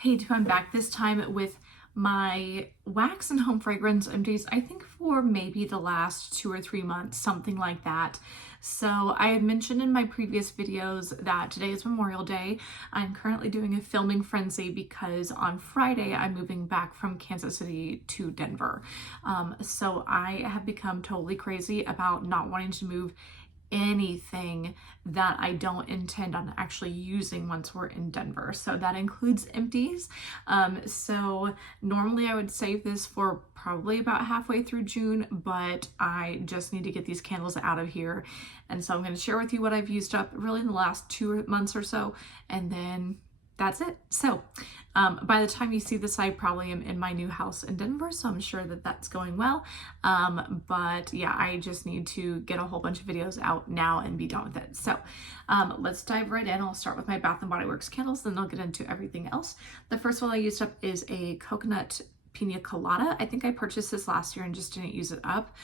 Hey, I'm back this time with my wax and home fragrance empties, I think for maybe the last 2 or 3 months, something like that. So I had mentioned in my previous videos that today is Memorial Day. I'm currently doing a filming frenzy because on Friday I'm moving back from Kansas City to Denver. So I have become totally crazy about not wanting to move anything that I don't intend on actually using once we're in Denver. So that includes empties. So normally I would save this for probably about halfway through June, but I just need to get these candles out of here. And so I'm going to share with you what I've used up really in the last 2 months or so, and then that's it. So by the time you see this, I probably am in my new house in Denver, so I'm sure that that's going well. But yeah, I just need to get a whole bunch of videos out now and be done with it. So let's dive right in. I'll start with my Bath & Body Works candles, then I'll get into everything else. The first one I used up is a coconut pina colada. I think I purchased this last year and just didn't use it up.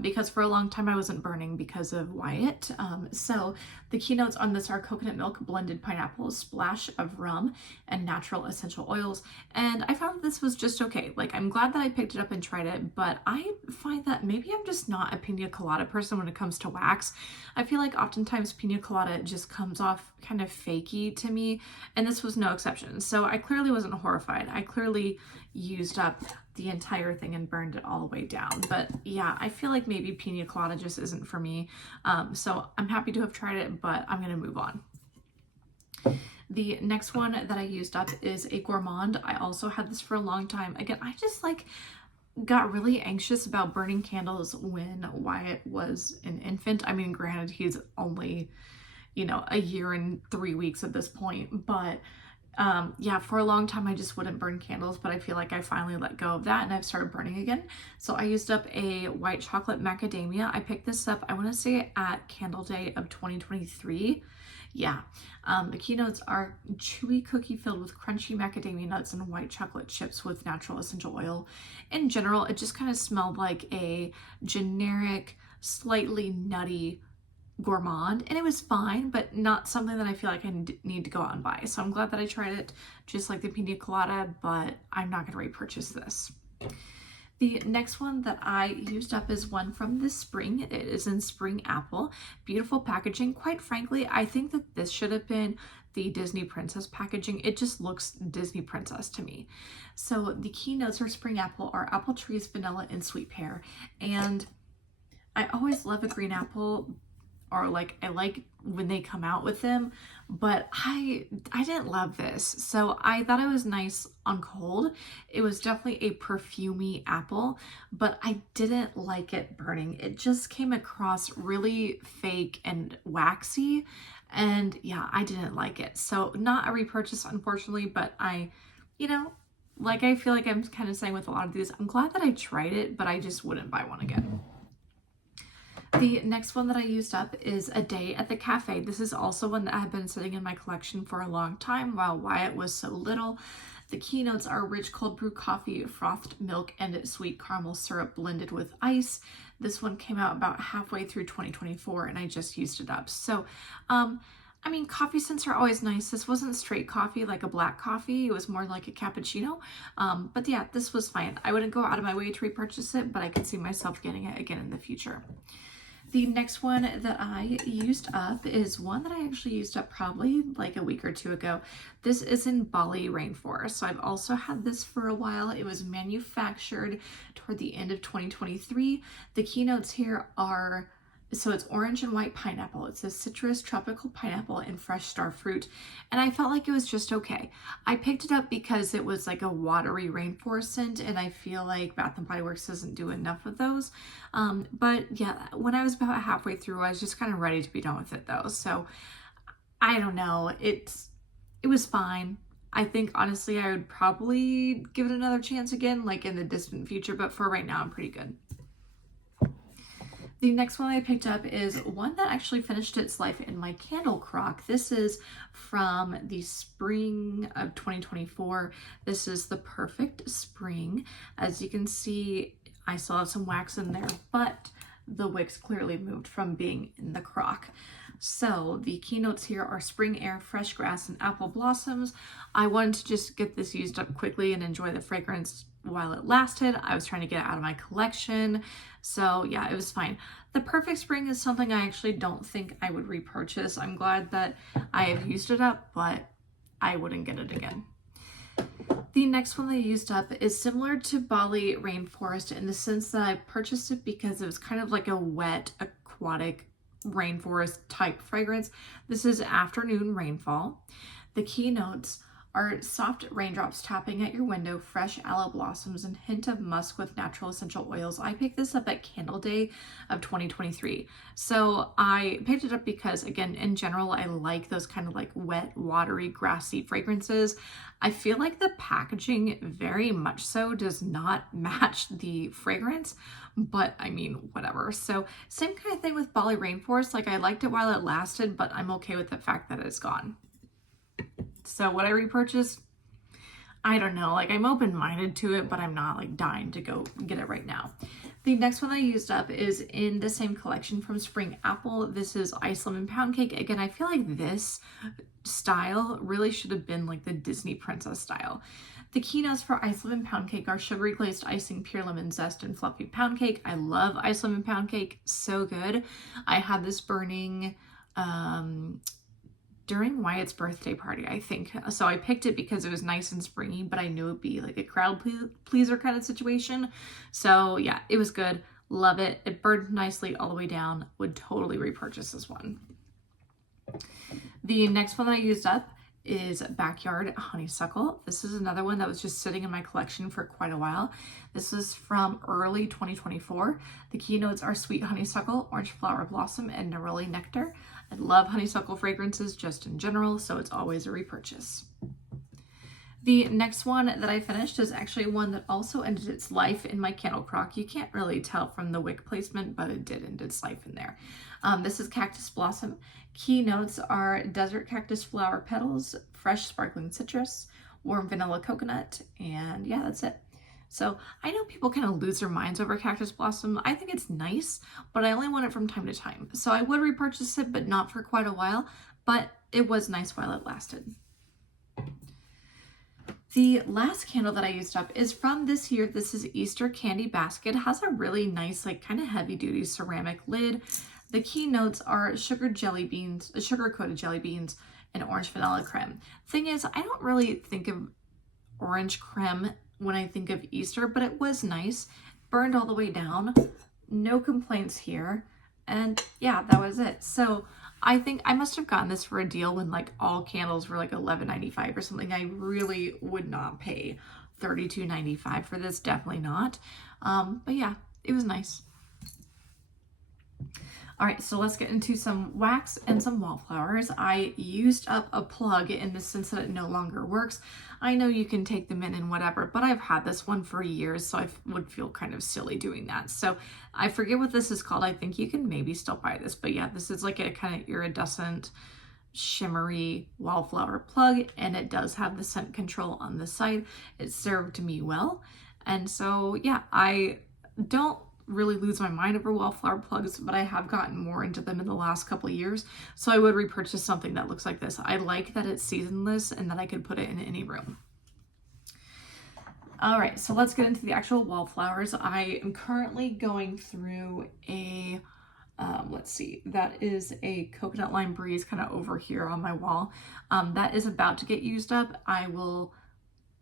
Because for a long time I wasn't burning because of Wyatt. So the keynotes on this are coconut milk, blended pineapple, splash of rum, and natural essential oils. And I found this was just okay. Like, I'm glad that I picked it up and tried it, but I find that maybe I'm just not a pina colada person when it comes to wax. I feel like oftentimes pina colada just comes off kind of fakey to me, and this was no exception. So I clearly wasn't horrified. I clearly used up the entire thing and burned it all the way down. But yeah, I feel like maybe pina colada just isn't for me. So I'm happy to have tried it, but I'm gonna move on. The next one that I used up is a Gourmand. I also had this for a long time. Again, I just got really anxious about burning candles when Wyatt was an infant. I mean, granted, he's only, a year and 3 weeks at this point, but yeah, for a long time I just wouldn't burn candles, but I feel like I finally let go of that and I've started burning again. So I used up a white chocolate macadamia. I picked this up, I want to say at Candle Day of 2023. Yeah, the keynotes are chewy cookie filled with crunchy macadamia nuts and white chocolate chips with natural essential oil. In general, it just kind of smelled like a generic, slightly nutty Gourmand, and it was fine, but not something that I feel like I need to go out and buy. So I'm glad that I tried it, just like the pina colada, but I'm not going to repurchase this. The next one that I used up is one from the spring. It is in Spring Apple. Beautiful packaging. Quite frankly, I think that this should have been the Disney Princess packaging. It just looks Disney Princess to me. So the keynotes for Spring Apple are apple trees, vanilla, and sweet pear. And I always love a green apple, or I like when they come out with them, but I didn't love this. So I thought it was nice on cold. It was definitely a perfumey apple, but I didn't like it burning. It just came across really fake and waxy, and yeah, I didn't like it. So not a repurchase, unfortunately, but I feel like I'm kind of saying with a lot of these, I'm glad that I tried it, but I just wouldn't buy one again. The next one that I used up is A Day at the Cafe. This is also one that had been sitting in my collection for a long time while Wyatt was so little. The keynotes are rich cold brew coffee, frothed milk, and sweet caramel syrup blended with ice. This one came out about halfway through 2024 and I just used it up. So, I mean, coffee scents are always nice. This wasn't straight coffee like a black coffee. It was more like a cappuccino. But yeah, this was fine. I wouldn't go out of my way to repurchase it, but I could see myself getting it again in the future. The next one that I used up is one that I actually used up probably like a week or two ago. This is in Bali Rainforest. So I've also had this for a while. It was manufactured toward the end of 2023. The keynotes here are, so it's orange and white pineapple. It says citrus, tropical pineapple, and fresh star fruit. And I felt like it was just okay. I picked it up because it was like a watery rainforest scent, and I feel like Bath & Body Works doesn't do enough of those. But yeah, when I was about halfway through, I was just kind of ready to be done with it though. So I don't know. It was fine. I think honestly, I would probably give it another chance again, like in the distant future, but for right now, I'm pretty good. The next one I picked up is one that actually finished its life in my candle crock. This is from the spring of 2024. This is the Perfect Spring. As you can see, I still have some wax in there, but the wicks clearly moved from being in the crock. So the keynotes here are spring air, fresh grass, and apple blossoms. I wanted to just get this used up quickly and enjoy the fragrance while it lasted. I was trying to get it out of my collection. So yeah, it was fine. The Perfect Spring is something I actually don't think I would repurchase. I'm glad that I have used it up, but I wouldn't get it again. The next one that I used up is similar to Bali Rainforest in the sense that I purchased it because it was kind of like a wet, aquatic rainforest type fragrance. This is Afternoon Rainfall. The keynotes are soft raindrops tapping at your window, fresh aloe blossoms, and hint of musk with natural essential oils. I picked this up at Candle Day of 2023. So I picked it up because, again, in general, I like those kind of like wet, watery, grassy fragrances. I feel like the packaging very much so does not match the fragrance, but I mean, whatever. So same kind of thing with Bali Rainforest. Like, I liked it while it lasted, but I'm okay with the fact that it's gone. So what I repurchased, I don't know, like I'm open-minded to it, but I'm not like dying to go get it right now. The next one I used up is in the same collection from Spring Apple. This is Ice Lemon Pancake. Again, I feel like this style really should have been like the Disney princess style. The keynotes for Ice Lemon Pancake are sugary glazed icing, pure lemon zest, and fluffy pound cake. I love Ice Lemon Pancake, so good. I had this burning during Wyatt's birthday party, I think. So I picked it because it was nice and springy, but I knew it'd be like a crowd pleaser kind of situation. So yeah, it was good. Love it. It burned nicely all the way down. Would totally repurchase this one. The next one that I used up is Backyard Honeysuckle. This is another one that was just sitting in my collection for quite a while. This is from early 2024. The keynotes are Sweet Honeysuckle, Orange Flower Blossom, and Neroli Nectar. I love honeysuckle fragrances just in general, so it's always a repurchase. The next one that I finished is actually one that also ended its life in my candle crock. You can't really tell from the wick placement, but it did end its life in there. This is Cactus Blossom. Keynotes are desert cactus flower petals, fresh sparkling citrus, warm vanilla coconut, and yeah, that's it. So I know people kind of lose their minds over Cactus Blossom. I think it's nice, but I only want it from time to time. So I would repurchase it, but not for quite a while, but it was nice while it lasted. The last candle that I used up is from this year. This is Easter Candy Basket. It has a really nice, like kind of heavy duty ceramic lid. The keynotes are sugar-coated jelly beans, and orange vanilla creme. Thing is, I don't really think of orange creme when I think of Easter, but it was nice. Burned all the way down. No complaints here. And yeah, that was it. So I think I must have gotten this for a deal when like all candles were like $11.95 or something. I really would not pay $32.95 for this. Definitely not. But yeah, it was nice. All right, so let's get into some wax and some wallflowers. I used up a plug in the sense that it no longer works. I know you can take them in and whatever, but I've had this one for years, so I would feel kind of silly doing that. So I forget what this is called. I think you can maybe still buy this, but yeah, this is like a kind of iridescent, shimmery wallflower plug, and it does have the scent control on the side. It served me well, and so yeah, I don't really lose my mind over wallflower plugs, but I have gotten more into them in the last couple of years, so I would repurchase something that looks like this. I like that it's seasonless and that I could put it in any room. All right, so let's get into the actual wallflowers. I am currently going through a let's see, that is a Coconut Lime Breeze kind of over here on my wall. That is about to get used up. I will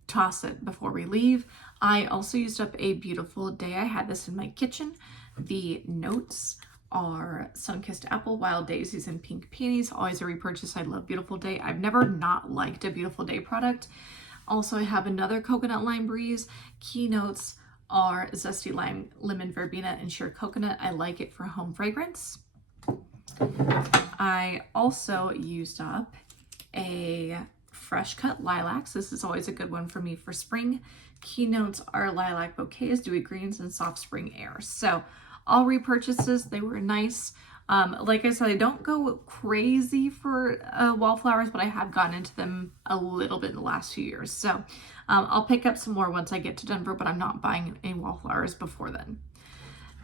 toss it before we leave. I also used up a Beautiful Day. I had this in my kitchen. The notes are Sun-Kissed Apple, Wild Daisies, and Pink Peonies. Always a repurchase. I love Beautiful Day. I've never not liked a Beautiful Day product. Also, I have another Coconut Lime Breeze. Keynotes are Zesty Lime, Lemon Verbena, and Sheer Coconut. I like it for home fragrance. I also used up a Fresh Cut Lilacs. This is always a good one for me for spring. Keynotes are Lilac Bouquets, Dewy Greens, and Soft Spring Air. So all repurchases, they were nice. Like I said, I don't go crazy for wallflowers, but I have gotten into them a little bit in the last few years. So I'll pick up some more once I get to Denver, but I'm not buying any wallflowers before then.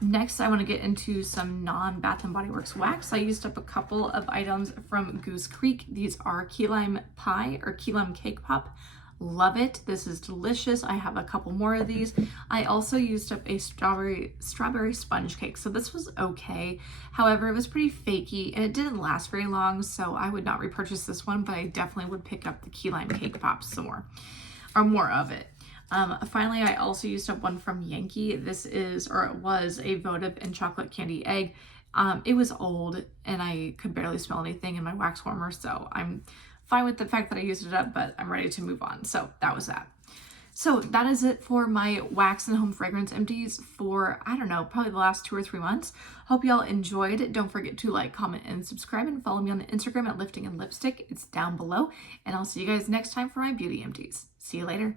Next, I want to get into some non-Bath & Body Works wax. I used up a couple of items from Goose Creek. These are key lime pie or key lime cake pop. Love it. This is delicious. I have a couple more of these. I also used up a strawberry sponge cake. So this was okay. However, it was pretty fakey and it didn't last very long. So I would not repurchase this one, but I definitely would pick up the key lime cake pops some more, or more of it. Finally, I also used up one from Yankee. This is, or it was, a votive and chocolate candy egg. It was old and I could barely smell anything in my wax warmer, so I'm fine with the fact that I used it up, but I'm ready to move on. So that was that. So that is it for my wax and home fragrance empties for, I don't know, probably the last 2 or 3 months. Hope y'all enjoyed it. Don't forget to like, comment, and subscribe, and follow me on the Instagram at Lifting and Lipstick. It's down below, and I'll see you guys next time for my beauty empties. See you later.